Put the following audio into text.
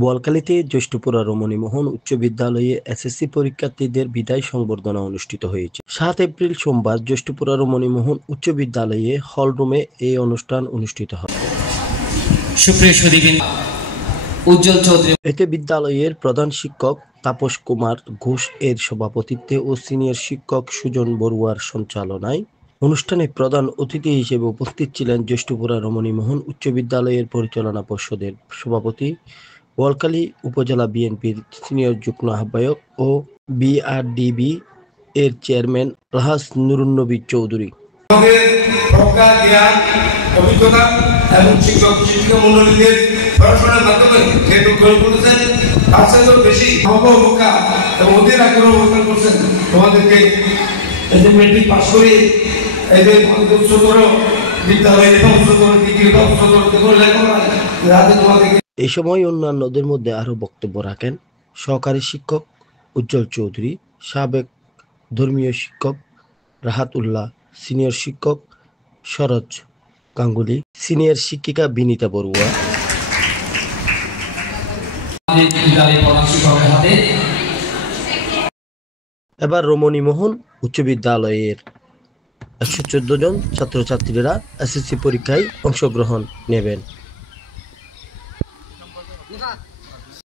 বোয়ালখালীতে জ্যেষ্ঠপুরা রমণীমোহন উচ্চ বিদ্যালয়ে এসএসসি পরীক্ষার্থীদের বিদায় সংবর্ধনা অনুষ্ঠিত হয়েছে। ৭ এপ্রিল সোমবার জ্যেষ্ঠপুরা রমণীমোহন উচ্চ বিদ্যালয়ে হলরুমে এই অনুষ্ঠান অনুষ্ঠিত হয়। উজ্জ্বল চৌধুরী এতে বিদ্যালয়ের প্রধান শিক্ষক তাপস কুমার ঘোষ এর সভাপতিত্বে ও সিনিয়র শিক্ষক সুজন বড়ুয়ার সঞ্চালনায় অনুষ্ঠানে প্রধান অতিথি হিসেবে উপস্থিত ছিলেন জ্যেষ্ঠপুরা রমণীমোহন উচ্চ বিদ্যালয়ের পরিচালনা পর্ষদের সভাপতি, বোয়ালখালী উপজেলা বিএনপির সিনিয়র যুগ্ম আহ্বায়ক ও বিআরডিবি এর চেয়ারম্যান আলহাজ নুরুন্নবী চৌধুরী। অভিজ্ঞতা এবং শিক্ষক শিক্ষিকা মন্ডলীদের পড়াশোনার মাধ্যমে যেহেতু গড়ে তুলেছেন, তার সাথে বেশি অবজ্ঞা এবং অধীর আগ্রহ অবস্থান করছেন তোমাদেরকে এই যে মেট্রিক পাস করে এই যে উচ্চতর বিদ্যালয়ে এবং উচ্চতর ডিগ্রি বা উচ্চতর লেখাপড়া যাতে তোমাদেরকে। এই সময় অন্যান্যদের মধ্যে আরও বক্তব্য রাখেন সহকারী শিক্ষক উজ্জ্বল চৌধুরী, সাবেক ধর্মীয় শিক্ষক রাহাত উল্লাহ, সিনিয়র শিক্ষক সরোজ গাঙ্গুলি, সিনিয়র শিক্ষিকা বিনীতা বড়ুয়া। এবার রমণীমোহন উচ্চ বিদ্যালয়ের 114 জন ছাত্রছাত্রীরা এসএসসি পরীক্ষায় অংশগ্রহণ নেবেন।